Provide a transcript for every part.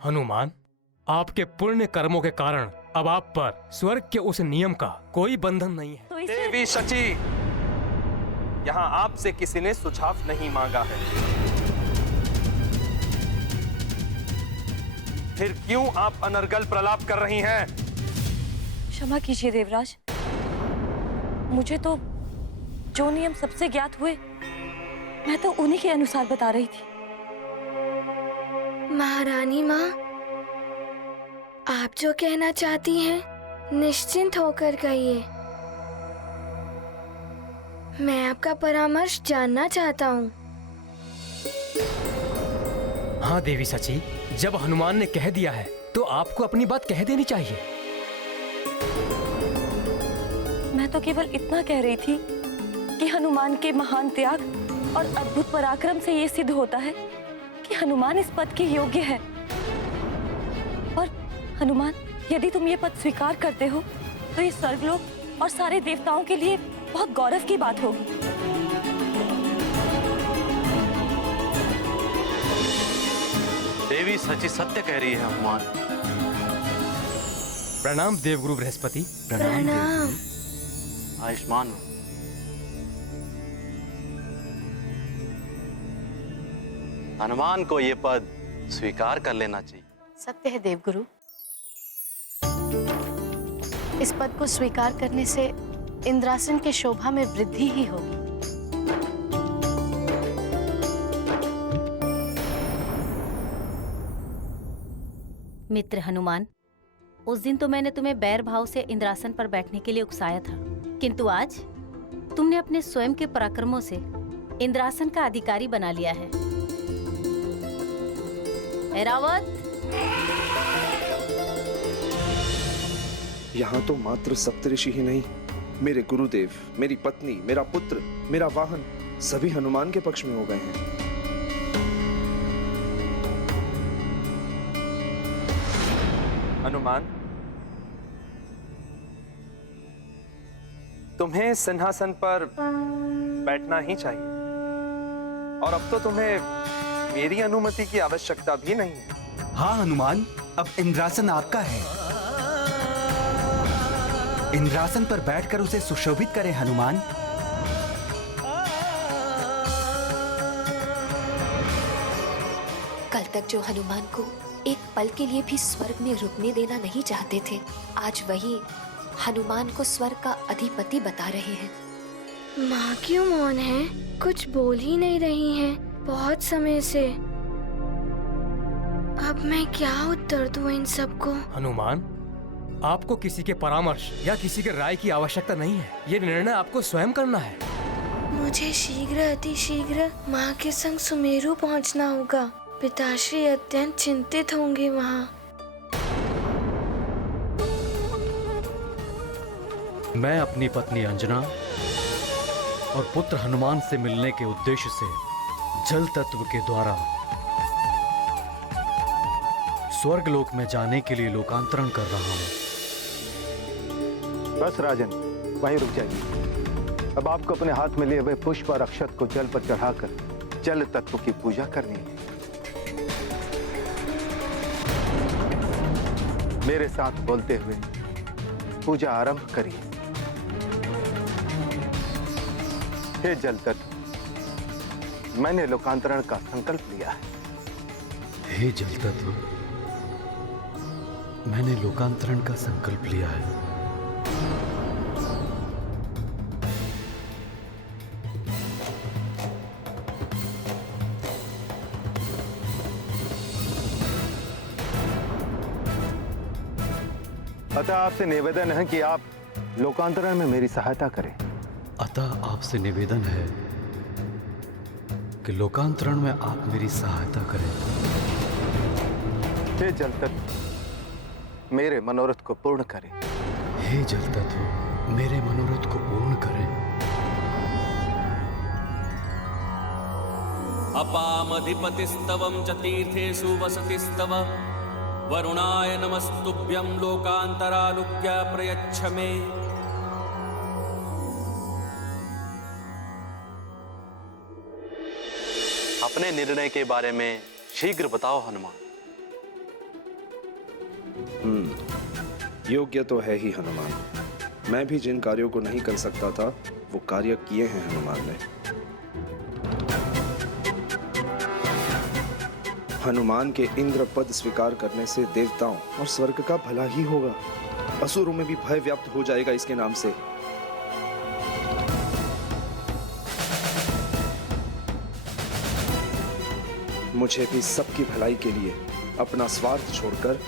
हनुमान, आपके पुण्य कर्मों के कारण अब आप पर स्वर्ग के उस नियम का कोई बंधन नहीं है। तो देवी शची, यहाँ आपसे किसी ने सुझाव नहीं मांगा है, फिर क्यों आप अनर्गल प्रलाप कर रही हैं? क्षमा कीजिए देवराज, मुझे तो जो नियम सबसे ज्ञात हुए मैं तो उन्हीं के अनुसार बता रही थी। महारानी माँ, आप जो कहना चाहती हैं निश्चिंत होकर कहिए। मैं आपका परामर्श जानना चाहता हूँ। हाँ देवी सची, जब हनुमान ने कह दिया है तो आपको अपनी बात कह देनी चाहिए। मैं तो केवल इतना कह रही थी कि हनुमान के महान त्याग और अद्भुत पराक्रम से ये सिद्ध होता है कि हनुमान इस पद के योग्य है। और हनुमान, यदि तुम ये पद स्वीकार करते हो तो ये स्वर्गलोक और सारे देवताओं के लिए बहुत गौरव की बात होगी। देवी सची सत्य कह रही है हनुमान। प्रणाम देवगुरु बृहस्पति। प्रणाम। आयुष्मान हो। हनुमान को ये पद स्वीकार कर लेना चाहिए। सत्य है देवगुरु, इस पद को स्वीकार करने से इंद्रासन के शोभा में वृद्धि ही होगी। मित्र हनुमान, उस दिन तो मैंने तुम्हें बैर भाव से इंद्रासन पर बैठने के लिए उकसाया था, किंतु आज तुमने अपने स्वयं के पराक्रमों से इंद्रासन का अधिकारी बना लिया है। ऐरावत, यहाँ तो मात्र सप्तऋषि ही नहीं, मेरे गुरुदेव, मेरी पत्नी, मेरा पुत्र, मेरा वाहन, सभी हनुमान के पक्ष में हो गए हैं। हनुमान, तुम्हें सिंहासन पर बैठना ही चाहिए और अब तो तुम्हें मेरी अनुमति की आवश्यकता भी नहीं है। हाँ हनुमान, अब इंद्रासन आपका है। इंद्रासन पर बैठकर उसे सुशोभित करें हनुमान। कल तक जो हनुमान को एक पल के लिए भी स्वर्ग में रुकने देना नहीं चाहते थे, आज वही हनुमान को स्वर्ग का अधिपति बता रहे हैं। माँ क्यों मौन है? कुछ बोल ही नहीं रही हैं बहुत समय से। अब मैं क्या उत्तर दूं इन सबको? हनुमान, आपको किसी के परामर्श या किसी के राय की आवश्यकता नहीं है। ये निर्णय आपको स्वयं करना है। मुझे शीघ्र अति शीघ्र माँ के संग सुमेरु पहुँचना होगा। पिताश्री अत्यंत चिंतित होंगे वहाँ। मैं अपनी पत्नी अंजना और पुत्र हनुमान से मिलने के उद्देश्य से जल तत्व के द्वारा स्वर्गलोक में जाने के लिए लोकांतरण कर रहा हूँ। बस राजन, वहीं रुक जाइए। अब आपको अपने हाथ में लिए हुए पुष्प और अक्षत को जल पर चढ़ाकर जल तत्व की पूजा करनी है। मेरे साथ बोलते हुए पूजा आरंभ करिए। हे जल तत्व, मैंने लोकांतरण का संकल्प लिया है। हे जल तत्व, मैंने लोकांतरण का संकल्प लिया है। अतः आपसे निवेदन है कि आप लोकांतरण में मेरी सहायता करें। अतः आपसे निवेदन है कि लोकांतरण में आप मेरी सहायता करें। हे जल तत्व, मेरे मनोरथ को पूर्ण करें। हे जल तत्व, मेरे मनोरथ को पूर्ण करें। अपामधिपतिस्तवं च तीर्थेषु वसतिस्तव वरुणाय नमस्तुभ्यं लोकांतरानुज्ञा प्रयच्छ मे। अपने निर्णय के बारे में शीघ्र बताओ हनुमान। योग्य तो है ही हनुमान। मैं भी जिन कार्यों को नहीं कर सकता था वो कार्य किए हैं हनुमान ने। हनुमान के इंद्र पद स्वीकार करने से देवताओं और स्वर्ग का भला ही होगा। असुरों में भी भय व्याप्त हो जाएगा इसके नाम से। मुझे भी सबकी भलाई के लिए अपना स्वार्थ छोड़कर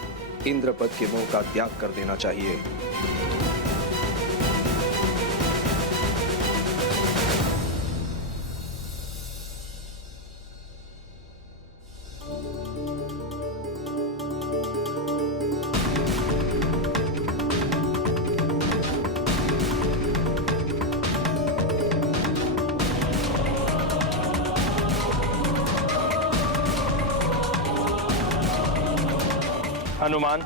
इंद्रपद के मोह का त्याग कर देना चाहिए। हनुमान,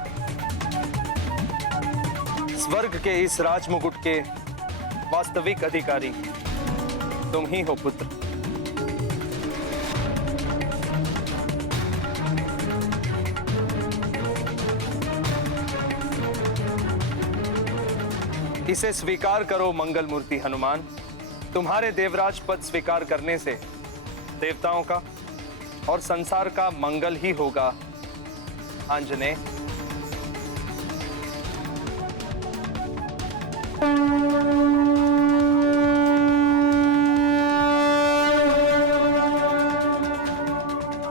स्वर्ग के इस राजमुकुट के वास्तविक अधिकारी तुम ही हो पुत्र। इसे स्वीकार करो मंगल मूर्ति हनुमान। तुम्हारे देवराज पद स्वीकार करने से देवताओं का और संसार का मंगल ही होगा आंजनेय।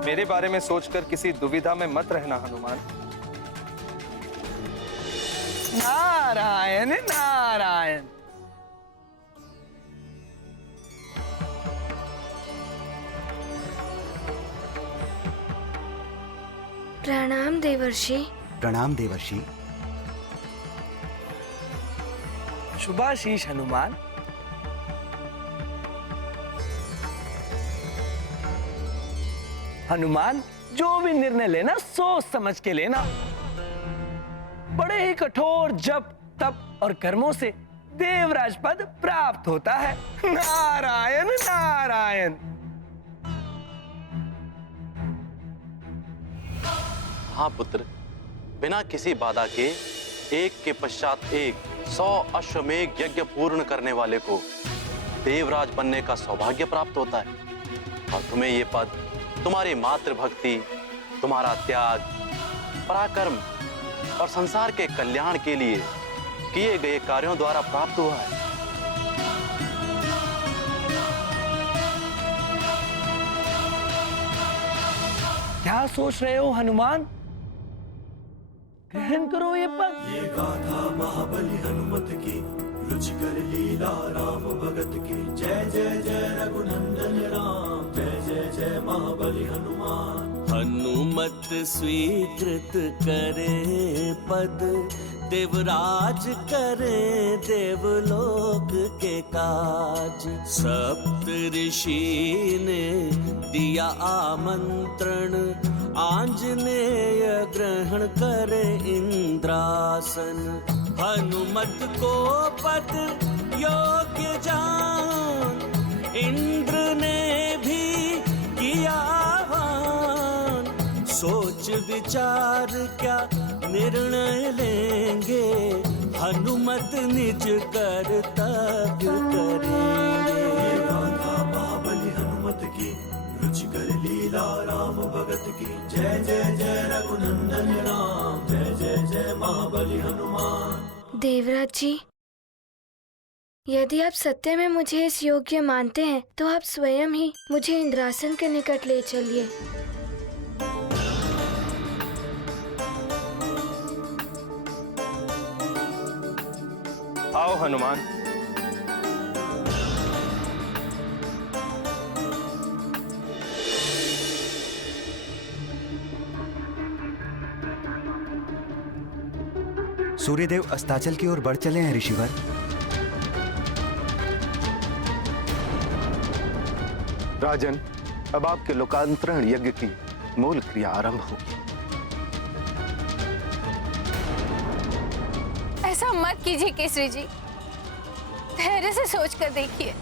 मेरे बारे में सोचकर किसी दुविधा में मत रहना हनुमान। नारायण नारायण। प्रणाम देवर्षि। प्रणाम देवर्षि। शुभाशीष हनुमान। हनुमान, जो भी निर्णय लेना सोच समझ के लेना। बड़े ही कठोर जप तप और कर्मों से देवराज पद प्राप्त होता है। नारायण नारायण। हाँ पुत्र, बिना किसी बाधा के एक के पश्चात एक 100 अश्वमेघ यज्ञ पूर्ण करने वाले को देवराज बनने का सौभाग्य प्राप्त होता है। और तुम्हें ये पद तुम्हारी मातृभक्ति, तुम्हारा त्याग, पराक्रम और संसार के कल्याण के लिए किए गए कार्यों द्वारा प्राप्त हुआ है। क्या सोच रहे हो हनुमान? ग्रहण करो ये पद। ये गाथा महाबली हनुमत की, रुचिकर लीला राम भगत की। जय जय जय रघुनंदन राम, जय जय जय महाबली हनुमान। हनुमत स्वीकृत करे पद, देवराज करे देवलोक के काज। सप्त ऋषि ने दिया आमंत्रण, आंजनेय ग्रहण करे इंद्रासन। हनुमत को पद योग्य जान, इंद्र ने भी किया आह्वान। सोच विचार क्या निर्णय लेंगे, हनुमत निज कर्तव्य करेंगे। ये गाथा महाबली हनुमत की, रुचिकर लीला राम भगत की। जय जय जय रघुनंदन राम, जय जय जय महाबली हनुमान। देवराज जी, यदि आप सत्य में मुझे इस योग्य मानते हैं तो आप स्वयं ही मुझे इंद्रासन के निकट ले चलिए। आओ हनुमान। सूर्यदेव अस्ताचल की ओर बढ़ चले हैं ऋषिवर। राजन, अब आपके लोकांतरण यज्ञ की मूल क्रिया आरंभ होगी। ऐसा मत कीजिए केसरी जी, धैर्य से सोच कर देखिए।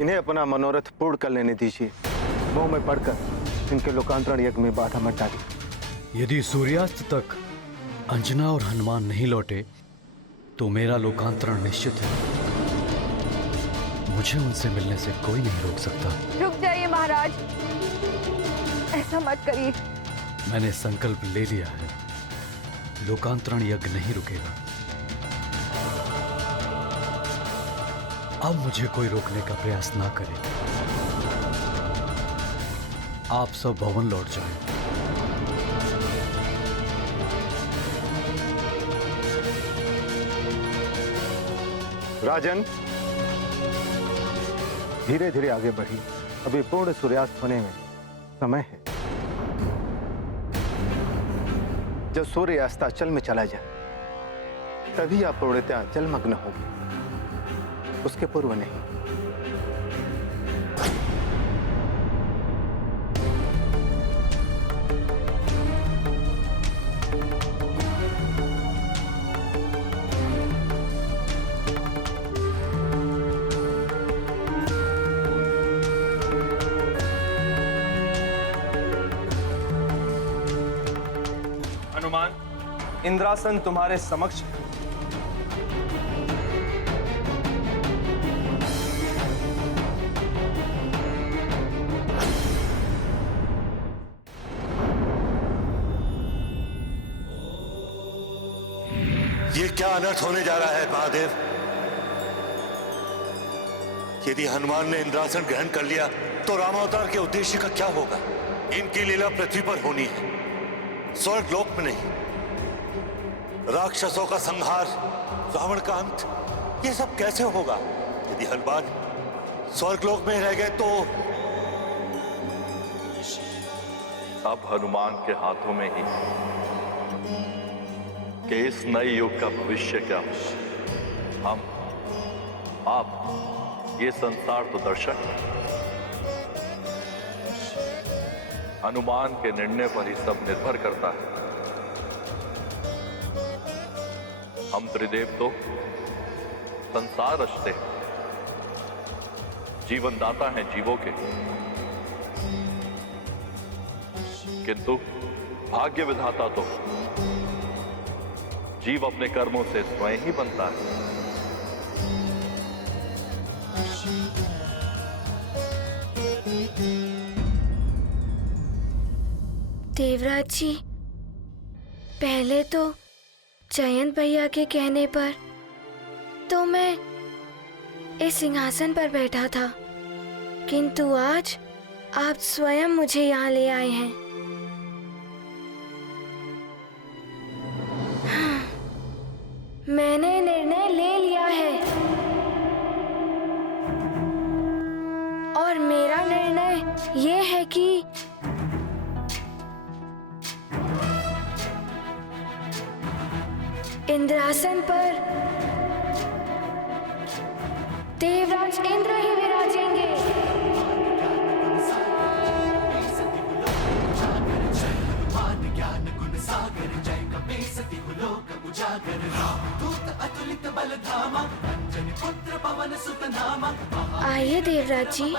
इन्हें अपना मनोरथ पूर्ण कर लेने दीजिए। मोह में पड़कर इनके लोकांतरण यज्ञ में बाधा मत डालिए। यदि सूर्यास्त तक अंजना और हनुमान नहीं लौटे तो मेरा लोकांतरण निश्चित है। मुझे उनसे मिलने से कोई नहीं रोक सकता। रुक जाइए महाराज, ऐसा मत करिए। मैंने संकल्प ले लिया है, लोकांतरण यज्ञ नहीं रुकेगा। अब मुझे कोई रोकने का प्रयास ना करे। आप सब भवन लौट जाएं। राजन, धीरे धीरे आगे बढ़िए, अभी पूर्ण सूर्यास्त होने में समय है। जब सूर्य अस्ताचल में चला जाए तभी आप पूर्णतया जलमग्न होंगे, उसके पूर्व नहीं। हनुमान, इंद्रासन तुम्हारे समक्ष है। ये क्या अनर्थ होने जा रहा है महादेव? यदि हनुमान ने इंद्रासन ग्रहण कर लिया तो रामावतार के उद्देश्य का क्या होगा? इनकी लीला पृथ्वी पर होनी है, स्वर्ग लोक में नहीं। राक्षसों का संहार, रावण का अंत, ये सब कैसे होगा? यदि हनुमान स्वर्ग लोक में रह गए तो अब हनुमान के हाथों में ही कि इस नए युग का भविष्य क्या हो। हम, आप, ये संसार तो दर्शक है। हनुमान के निर्णय पर ही सब निर्भर करता है। हम त्रिदेव तो संसार रचते हैं, जीवन दाता हैं जीवों के, किंतु भाग्य विधाता तो जीव अपने कर्मों से स्वयं ही बनता है। देवराज जी, पहले तो जयंत भैया के कहने पर तो मैं इस सिंहासन पर बैठा था, किंतु आज आप स्वयं मुझे यहाँ ले आए हैं। हाँ, मैंने निर्णय ले लिया है और मेरा निर्णय ये है कि इंद्रासन पर देवराज इंद्र ही विराजेंगे। आइए देवराज जी।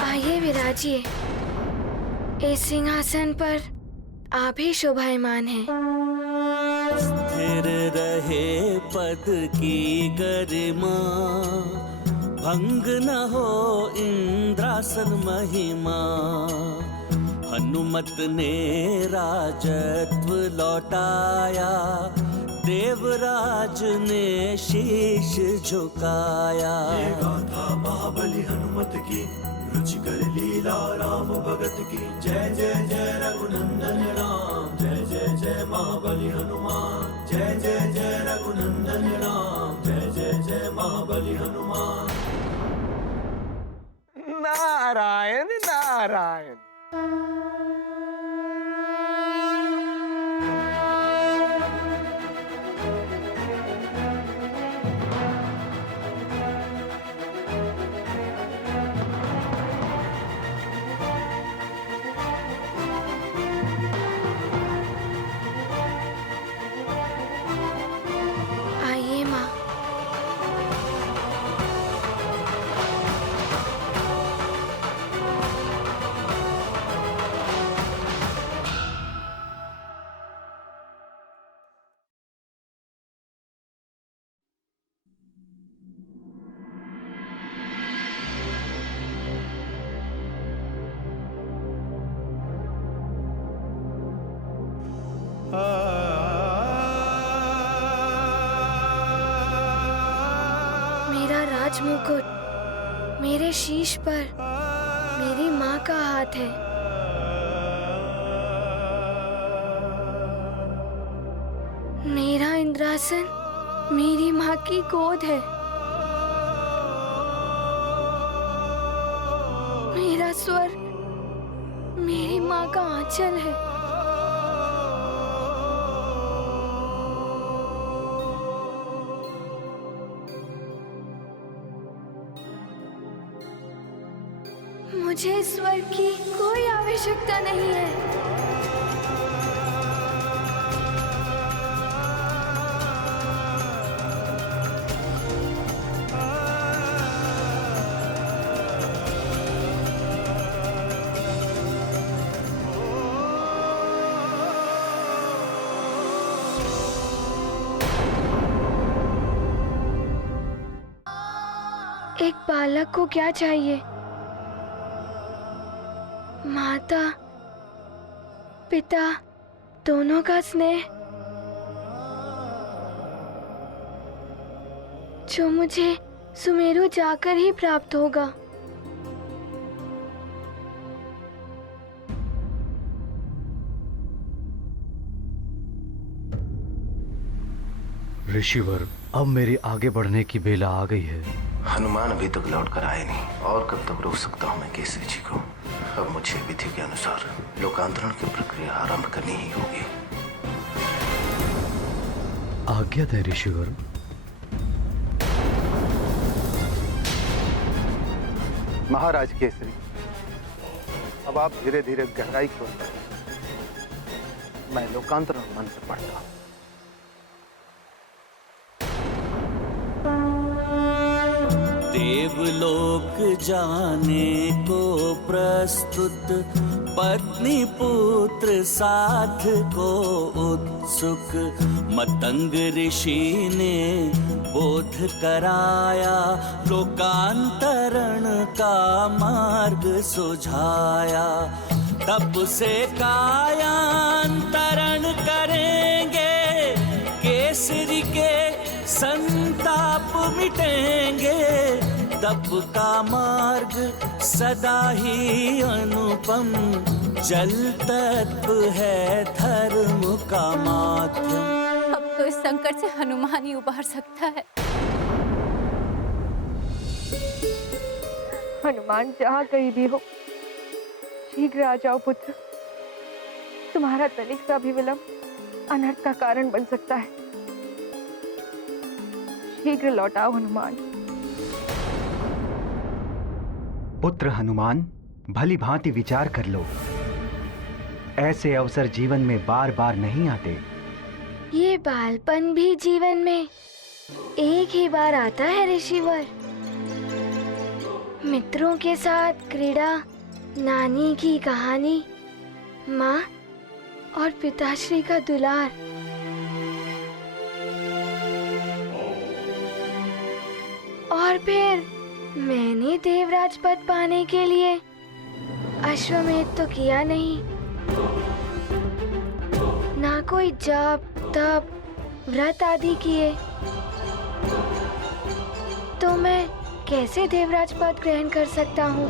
आइए विराजिए, इस सिंहासन पर आप ही शोभायमान हैं। स्थिर रहे पद की गरिमा, भंग न हो इंद्रासन महिमा। हनुमत ने राजत्व लौटाया, देवराज ने शीश झुकाया। ये गाथा महाबली हनुमत की, रुचिकर लीला राम भगत की। जय जय जय रघुनंदन राम, जय जय जय महाबली हनुमान। जय जय जय रघुनंदन राम, जय जय जय महाबली हनुमान। नारायण नारायण। आइए माँ। राजमुकुट, मेरे शीश पर मेरी माँ का हाथ है। मेरा इंद्रासन मेरी माँ की गोद है। मेरा स्वर्ग मेरी माँ का आंचल है। मुझे स्वर्ग की कोई आवश्यकता नहीं है। एक बालक को क्या चाहिए? माता पिता दोनों का स्नेह, जो मुझे सुमेरु जाकर ही प्राप्त होगा। ऋषिवर, अब मेरी आगे बढ़ने की बेला आ गई है। हनुमान अभी तक लौट कर आए नहीं, और कब तक रोक सकता हूँ मैं केसरी जी को? अब मुझे विधि के अनुसार लोकांतरण की प्रक्रिया आरंभ करनी ही होगी। आज्ञा दें ऋषिवर। महाराज केसरी, अब आप धीरे धीरे गहराई खोल रहे हैं। मैं लोकांतरण मंत्र पढ़ता हूँ। देवलोक जाने को प्रस्तुत, पत्नी पुत्र साथ को उत्सुक। मतंग ऋषि ने बोध कराया, लोकांतरण का मार्ग सुझाया। तप से कायांतरण करेंगे, केसरी के संताप मिटेंगे। तप का मार्ग सदा ही अनुपम, जल तत्व है धर्म का माध्यम। अब तो इस संकट से हनुमान ही उबार सकता है। हनुमान जहाँ कहीं भी हो, शीघ्र आ जाओ पुत्र। तुम्हारा तनिक सा भी विलंब अनर्थ का कारण बन सकता है। शीघ्र लौटाओ हनुमान। पुत्र हनुमान, भली भांति विचार कर लो। ऐसे अवसर जीवन में बार बार नहीं आते। ये बालपन भी जीवन में एक ही बार आता है ऋषिवर। मित्रों के साथ क्रीड़ा, नानी की कहानी, माँ और पिताश्री का दुलार। और फिर मैंने देवराज पद पाने के लिए अश्वमेध तो किया नहीं, ना कोई जप तप व्रत आदि किए, तो मैं कैसे देवराज पद ग्रहण कर सकता हूँ?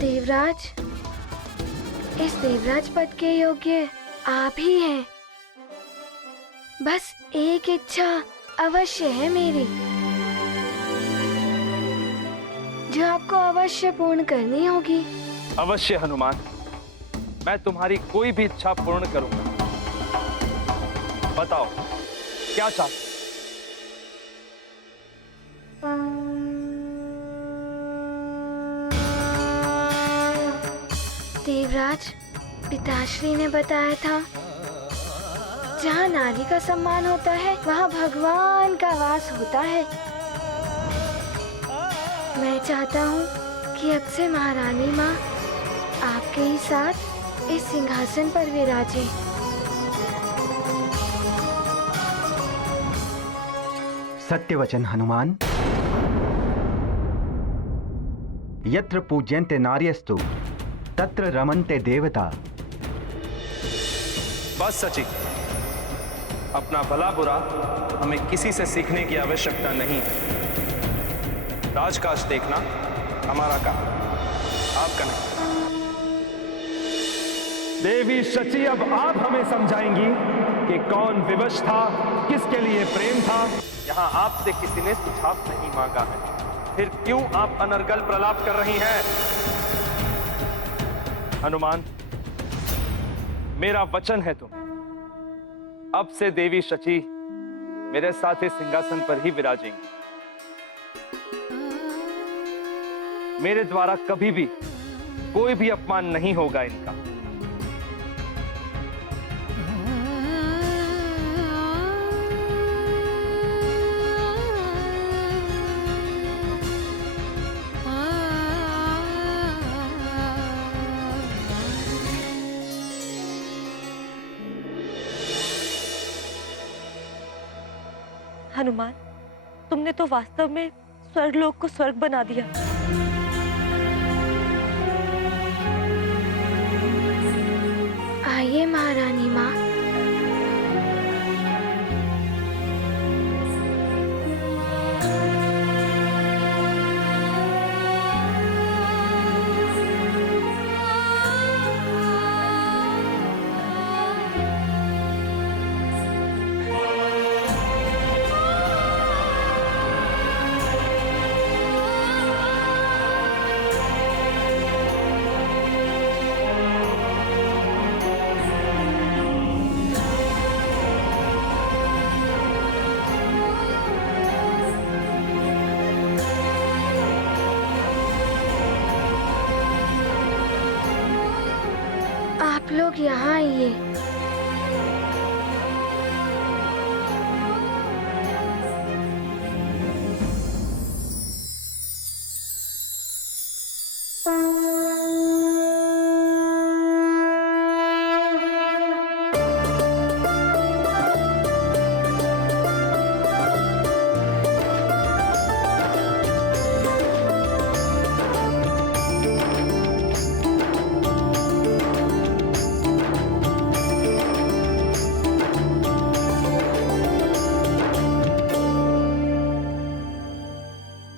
देवराज, इस देवराज पद के योग्य आप ही हैं। बस एक इच्छा अवश्य है मेरी, जो आपको अवश्य पूर्ण करनी होगी। अवश्य हनुमान, मैं तुम्हारी कोई भी इच्छा पूर्ण करूंगा। बताओ क्या चाहते? देवराज, पिताश्री ने बताया था, जहाँ नारी का सम्मान होता है वहाँ भगवान का वास होता है। मैं चाहता हूँ कि अब से महारानी माँ आपके ही साथ इस सिंहासन पर विराजे। सत्य वचन हनुमान। यत्र पूज्यन्ते नार्यस्तु तत्र रमन्ते देवता। बस सची, अपना भला बुरा हमें किसी से सीखने की आवश्यकता नहीं है। राजकाज देखना हमारा काम, आपका नहीं। देवी शची, अब आप हमें समझाएंगी कि कौन विवश था, किसके लिए प्रेम था। यहाँ आपसे किसी ने सुझाव नहीं मांगा है, फिर क्यों आप अनर्गल प्रलाप कर रही हैं? हनुमान, मेरा वचन है तुम अब से देवी शची मेरे साथ इस सिंहासन पर ही विराजेंगी। मेरे द्वारा कभी भी कोई भी अपमान नहीं होगा इनका। हनुमान, तुमने तो वास्तव में स्वर्गलोक को स्वर्ग बना दिया। आइए महारानी माँ। आप लोग यहाँ आइए।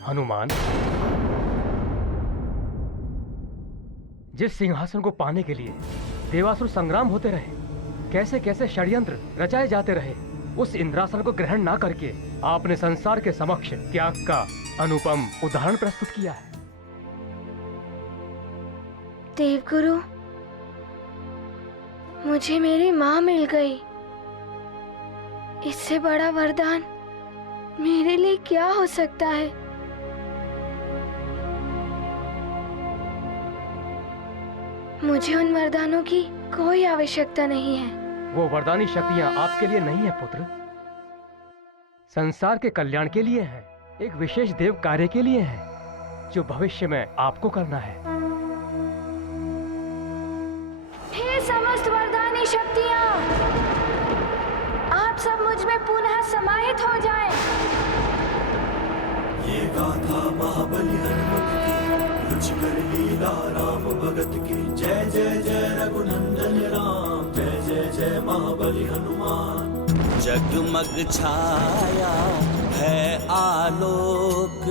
हनुमान, जिस सिंहासन को पाने के लिए देवासुर संग्राम होते रहे, कैसे कैसे षड्यंत्र रचाए जाते रहे, उस इंद्रासन को ग्रहण ना करके आपने संसार के समक्ष त्याग का अनुपम उदाहरण प्रस्तुत किया है। देवगुरु, मुझे मेरी माँ मिल गई। इससे बड़ा वरदान मेरे लिए क्या हो सकता है? मुझे उन वरदानों की कोई आवश्यकता नहीं है। वो वरदानी शक्तियां आपके लिए नहीं है पुत्र, संसार के कल्याण के लिए है, एक विशेष देव कार्य के लिए है, जो भविष्य में आपको करना है। हे समस्त वरदानी शक्तियाँ, आप सब मुझ में पुनः समाहित हो जाएं। ये गाथा महाबली हनुमत की, रुचिकर लीला राम भगत की। जय जय जय रघुनंदन राम, जय जय जय महाबली हनुमान। जगमग छाया है आलोक,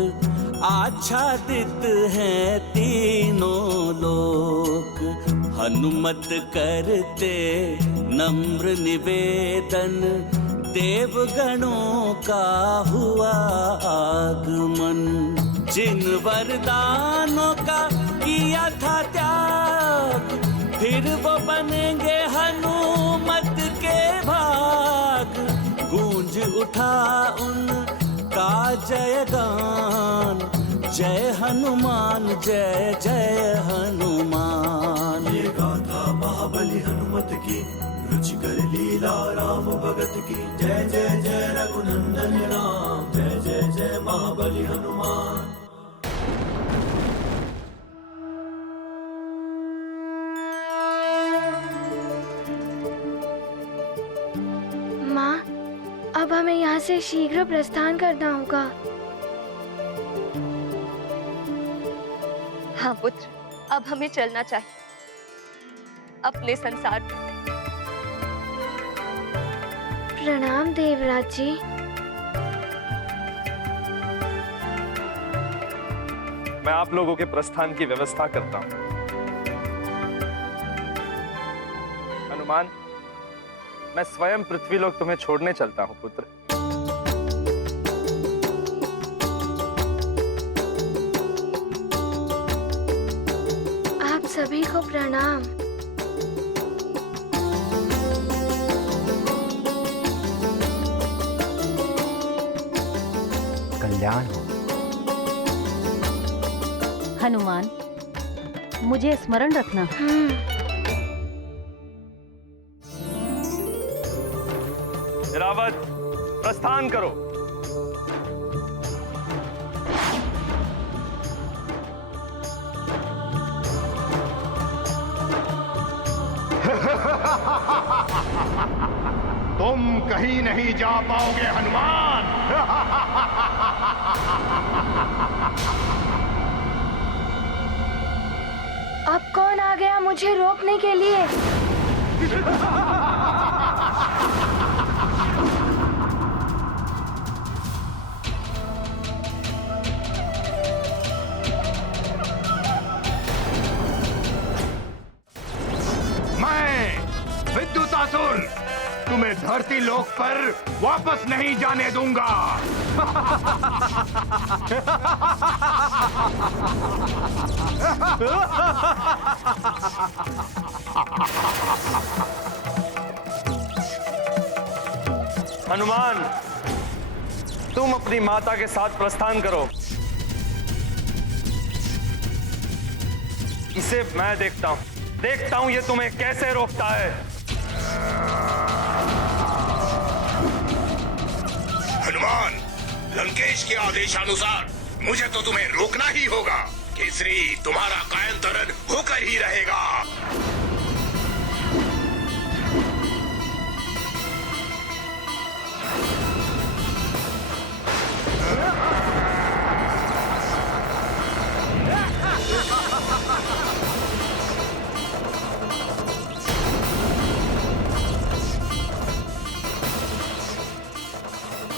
आच्छादित है तीनों लोक। हनुमत करते नम्र निवेदन, देवगणों का हुआ आगमन। जिन वरदानों का किया था त्याग, फिर वो बनेंगे हनुमत के भाग। गूंज उठा उनका जयगान, जय हनुमान जय जय हनुमान। ये गाथा महाबली हनुमत की, रुचिकर लीला राम भगत की। जय जय जय रघुनंदन राम, जय जय जय महाबली हनुमान। माँ, अब हमें यहाँ से शीघ्र प्रस्थान करना होगा। हाँ पुत्र, अब हमें चलना चाहिए अपने संसार में। प्रणाम देवराज जी। मैं आप लोगों के प्रस्थान की व्यवस्था करता हूं। हनुमान, मैं स्वयं पृथ्वीलोक तुम्हें छोड़ने चलता हूं पुत्र। आप सभी को प्रणाम। कल्याण हो। हनुमान, मुझे स्मरण रखना। रावत, प्रस्थान करो। तुम कहीं नहीं जा पाओगे हनुमान। अब कौन आ गया मुझे रोकने के लिए? विद्युतासुर, तुम्हें धरती लोक पर वापस नहीं जाने दूंगा। हनुमान, तुम अपनी माता के साथ प्रस्थान करो। इसे मैं देखता हूं ये तुम्हें कैसे रोकता है। हनुमान, लंकेश के आदेशानुसार मुझे तो तुम्हें रोकना ही होगा। केसरी तुम्हारा कायंतरण होकर ही रहेगा।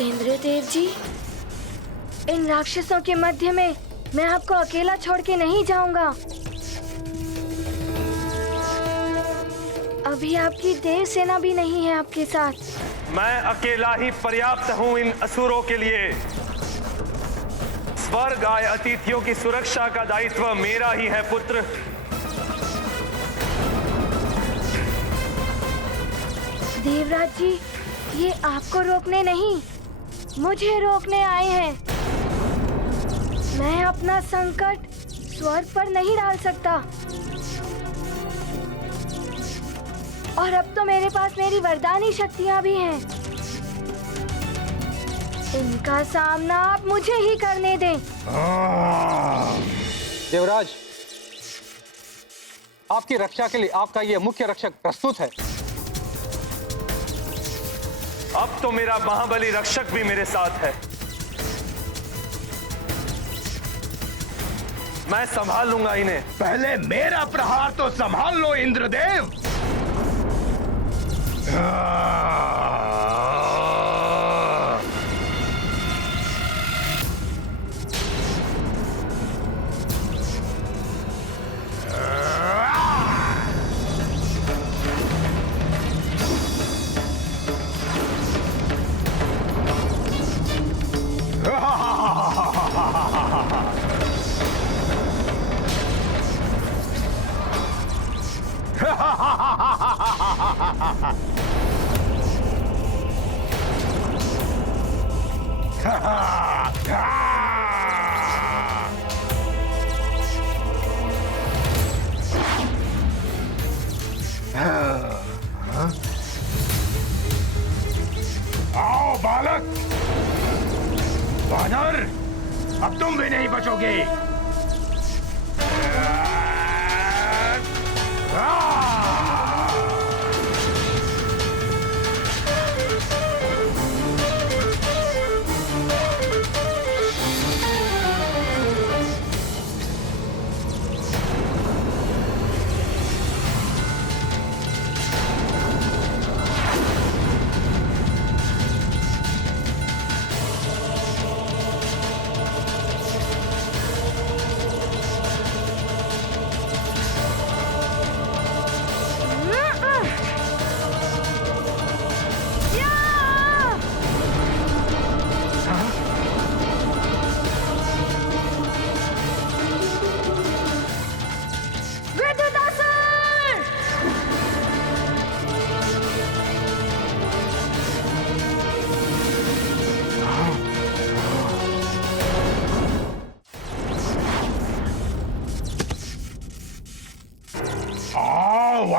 इंद्रदेव जी, इन राक्षसों के मध्य में मैं आपको अकेला छोड़ के नहीं जाऊंगा। अभी आपकी देव सेना भी नहीं है आपके साथ। मैं अकेला ही पर्याप्त हूं इन असुरों के लिए। स्वर्ग आए अतिथियों की सुरक्षा का दायित्व मेरा ही है पुत्र। देवराज जी, ये आपको रोकने नहीं, मुझे रोकने आए हैं। मैं अपना संकट स्वर्ग पर नहीं डाल सकता। और अब तो मेरे पास मेरी वरदानी शक्तियां भी हैं। इनका सामना आप मुझे ही करने दें। देवराज, आपकी रक्षा के लिए आपका यह मुख्य रक्षक प्रस्तुत है। अब तो मेरा महाबली रक्षक भी मेरे साथ है। मैं संभाल लूंगा इन्हें। पहले मेरा प्रहार तो संभाल लो इंद्रदेव। आओ बालक, वानर, अब तुम भी नहीं बचोगे।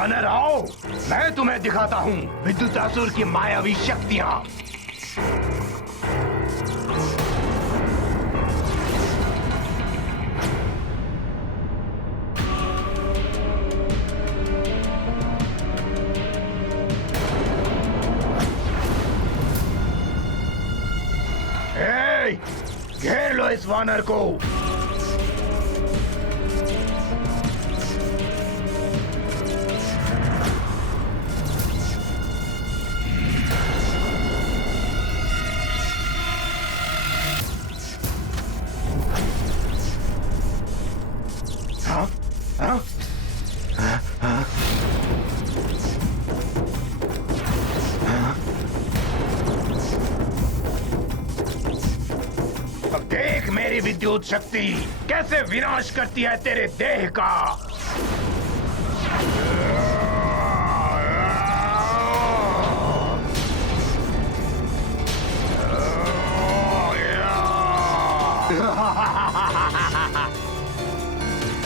वानर आओ, मैं तुम्हें दिखाता हूँ विद्युतासुर की मायावी शक्तियाँ। घेर लो इस वानर को। हाँ? हाँ? अब देख मेरी विद्युत शक्ति कैसे विनाश करती है तेरे देह का।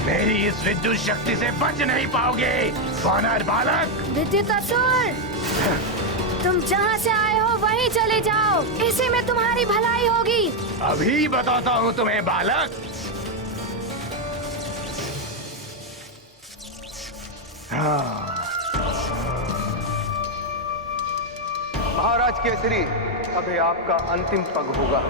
मेरी इस विद्युत शक्ति से बच नहीं पाओगे वानर बालक। विद्युत असुर, तुम जहाँ से आए हो वहीं चले जाओ, इसी में तुम्हारी भलाई होगी। अभी बताता हूँ तुम्हें बालक। महाराज केसरी, अभी आपका अंतिम पग होगा।